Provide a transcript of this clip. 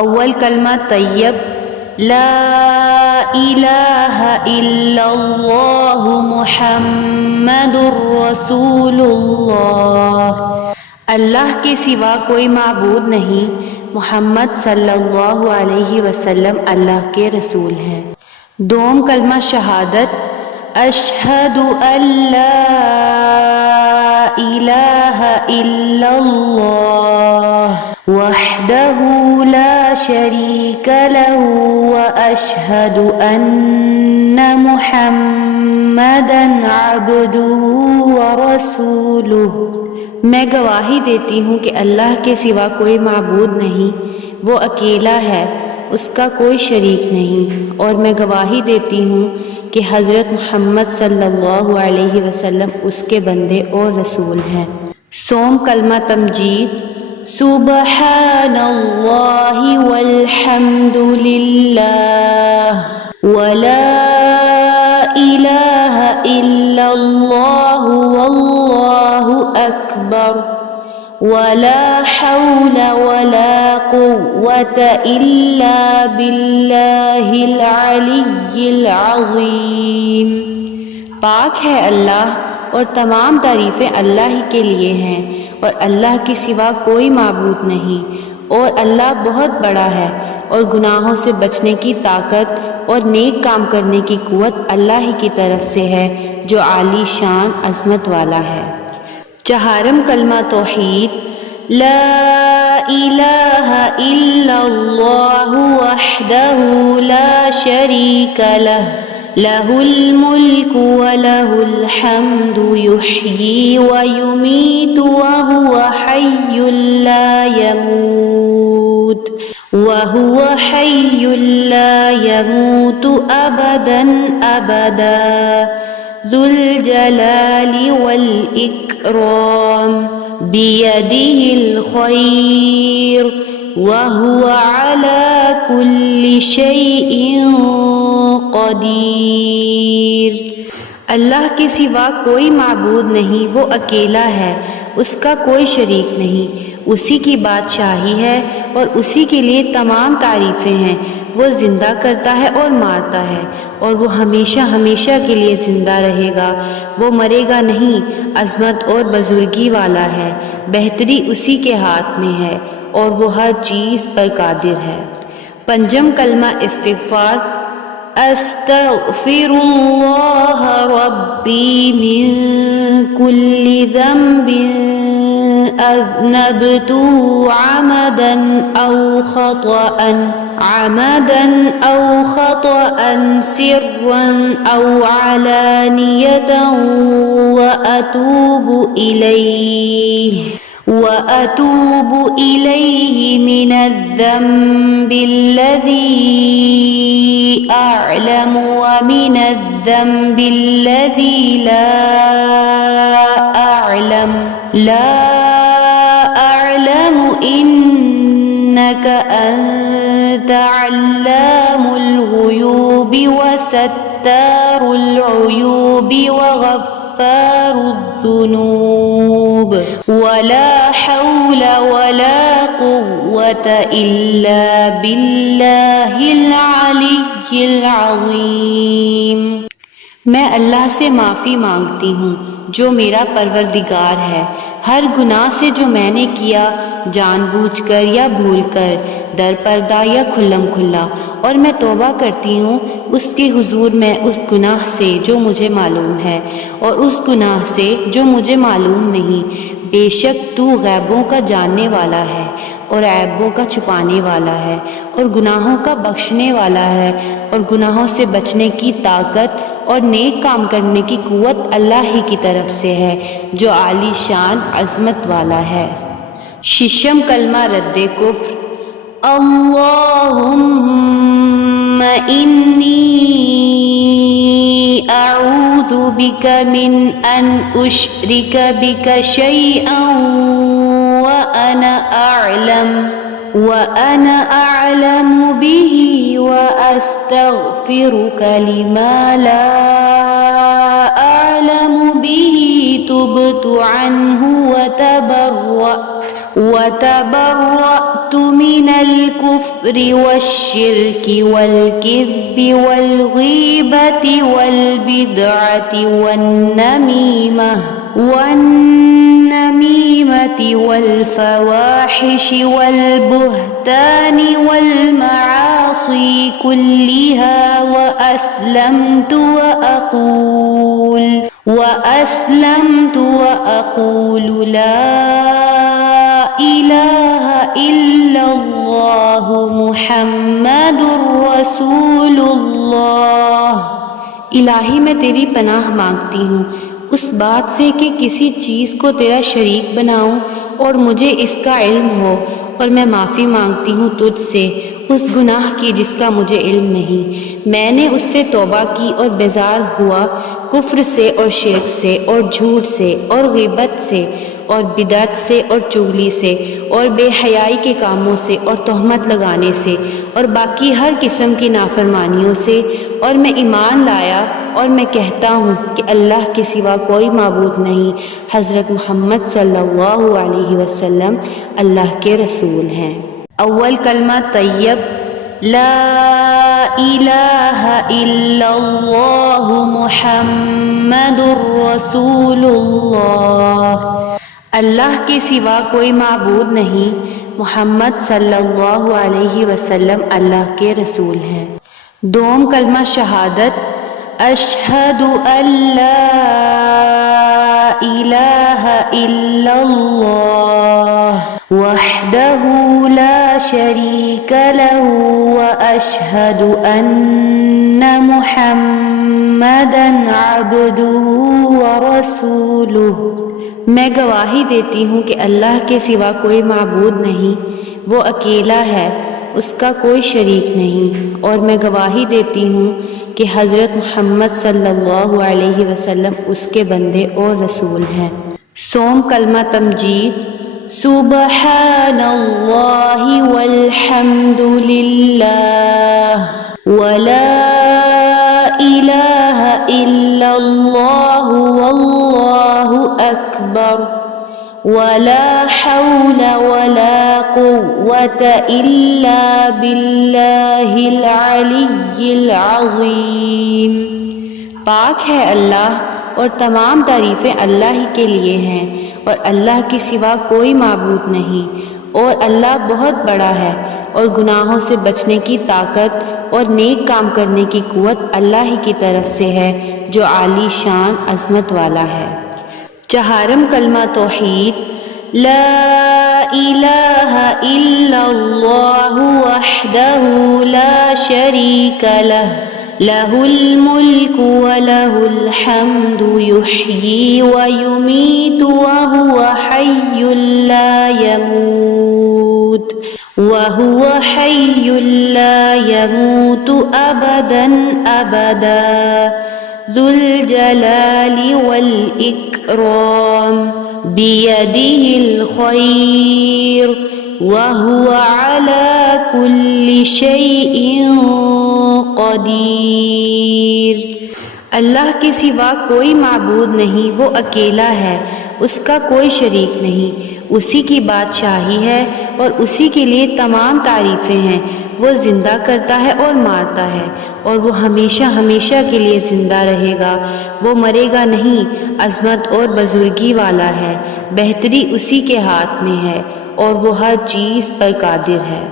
اول کلمہ طیب، لا الہ الا اللہ محمد رسول اللہ، اللہ کے سوا کوئی معبود نہیں، محمد صلی اللہ علیہ وسلم اللہ کے رسول ہیں۔ دوم کلمہ شہادت، اشہد ان لا الہ الا اللہ وحدہ لا شریک لہ واشہد ان محمدا عبدہ ورسولہ، میں گواہی دیتی ہوں کہ اللہ کے سوا کوئی معبود نہیں، وہ اکیلا ہے، اس کا کوئی شریک نہیں، اور میں گواہی دیتی ہوں کہ حضرت محمد صلی اللہ علیہ وسلم اس کے بندے اور رسول ہیں۔ سوم کلمہ تمجید، سبحان اللہ والحمد للہ ولا الہ الا اللہ واللہ اکبر ولا حول ولا قوة الا باللہ العلی العظیم۔ پاک ہے اللہ اور تمام تعریفیں اللہ ہی کے لیے ہیں، اور اللہ کے سوا کوئی معبود نہیں، اور اللہ بہت بڑا ہے، اور گناہوں سے بچنے کی طاقت اور نیک کام کرنے کی قوت اللہ ہی کی طرف سے ہے جو عالی شان عظمت والا ہے۔ چہارم کلمہ توحید، لا الہ الا اللہ وحدہ لا شریک لہ لہ الملک ولہ الحمد یحیی ویمیت وہو حی لا یموت وہو حی لا یموت ابدا ابدا ذو الجلال والاکرام بیدہ الخیر وہو علی کل شیء قدیر۔ اللہ کے سوا کوئی معبود نہیں، وہ اکیلا ہے، اس کا کوئی شریک نہیں، اسی کی بادشاہی ہے اور اسی کے لیے تمام تعریفیں ہیں۔ وہ زندہ کرتا ہے اور مارتا ہے، اور وہ ہمیشہ ہمیشہ کے لیے زندہ رہے گا، وہ مرے گا نہیں، عظمت اور بزرگی والا ہے، بہتری اسی کے ہاتھ میں ہے، اور وہ ہر چیز پر قادر ہے۔ پنجم کلمہ استغفار، استغفر اللہ ربی من کل ذنب اذنبته عمدا او خطأ سرا او علانیة وأتوب إليه من الذنب الذي أعلم ومن الذنب الذي لا أعلم إنك أنت علام الغيوب وستار العيوب وغفار الذنوب ولا حول ولا قوة إلا بالله العلي العظيم۔ میں اللہ سے معافی مانگتی ہوں جو میرا پروردگار ہے، ہر گناہ سے جو میں نے کیا، جان بوجھ کر یا بھول کر، در پردہ یا کھلم کھلا، اور میں توبہ کرتی ہوں اس کے حضور میں اس گناہ سے جو مجھے معلوم ہے اور اس گناہ سے جو مجھے معلوم نہیں۔ بے شک تو غیبوں کا جاننے والا ہے اور عیبوں کا چھپانے والا ہے اور گناہوں کا بخشنے والا ہے، اور گناہوں سے بچنے کی طاقت اور نیک کام کرنے کی قوت اللہ ہی کی طرف سے ہے جو عالی شان عظمت والا ہے۔ ششم کلمہ رد کفر، اللہم انی اعوذ بک من ان اشرک بک شیئا وأنا أعلم به وأستغفرك لما لا أعلم به تبت عنه وتبرأت من الكفر والشرك والكذب والغيبة والبدعة والنميمة والفواحش والبهتان والمعاصي كلها وأسلمت وأقول لا إله إلا الله محمد رسول اللہ۔ الہی میں تیری پناہ مانگتی ہوں اس بات سے کہ کسی چیز کو تیرا شریک بناؤں اور مجھے اس کا علم ہو، اور میں معافی مانگتی ہوں تجھ سے اس گناہ کی جس کا مجھے علم نہیں۔ میں نے اس سے توبہ کی اور بیزار ہوا کفر سے اور شرک سے اور جھوٹ سے اور غیبت سے اور بدعت سے اور چغلی سے اور بے حیائی کے کاموں سے اور تہمت لگانے سے اور باقی ہر قسم کی نافرمانیوں سے، اور میں ایمان لایا اور میں کہتا ہوں کہ اللہ کے سوا کوئی معبود نہیں، حضرت محمد صلی اللہ علیہ وسلم اللہ کے رسول ہیں۔ اول کلمہ طیب، لا الہ الا اللہ محمد رسول اللہ، اللہ کے سوا کوئی معبود نہیں، محمد صلی اللہ علیہ وسلم اللہ کے رسول ہیں۔ دوم کلمہ شہادت، اشہد ان لا الہ الا اللہ وحدہ لا شریک لہ واشہد ان محمدا عبدہ ورسولہ، میں گواہی دیتی ہوں کہ اللہ کے سوا کوئی معبود نہیں، وہ اکیلا ہے، اس کا کوئی شریک نہیں، اور میں گواہی دیتی ہوں کہ حضرت محمد صلی اللہ علیہ وسلم اس کے بندے اور رسول ہیں۔ سوم کلمہ تمجید، سبحان اللہ والحمد للہ ولا الہ الا اللہ واللہ اکبر ولا حول ولا قوة الا باللہ العلی العظیم۔ پاک ہے اللہ اور تمام تعریفیں اللہ ہی کے لیے ہیں، اور اللہ کے سوا کوئی معبود نہیں، اور اللہ بہت بڑا ہے، اور گناہوں سے بچنے کی طاقت اور نیک کام کرنے کی قوت اللہ ہی کی طرف سے ہے جو عالی شان عظمت والا ہے۔ چہارم کلمہ توحید، لا الہ الا اللہ وحدہ لا شریک لہ لہ الملک ولہ الحمد یحیی ویمیت وہو حی لا یموت ابدا ابدا ذو الجلال والاکرام بیدہ الخیر وہو علی کل شیء قدیر۔ اللہ کے سوا کوئی معبود نہیں، وہ اکیلا ہے، اس کا کوئی شریک نہیں، اسی کی بادشاہی ہے اور اسی کے لیے تمام تعریفیں ہیں۔ وہ زندہ کرتا ہے اور مارتا ہے، اور وہ ہمیشہ ہمیشہ کے لیے زندہ رہے گا، وہ مرے گا نہیں، عظمت اور بزرگی والا ہے، بہتری اسی کے ہاتھ میں ہے، اور وہ ہر چیز پر قادر ہے۔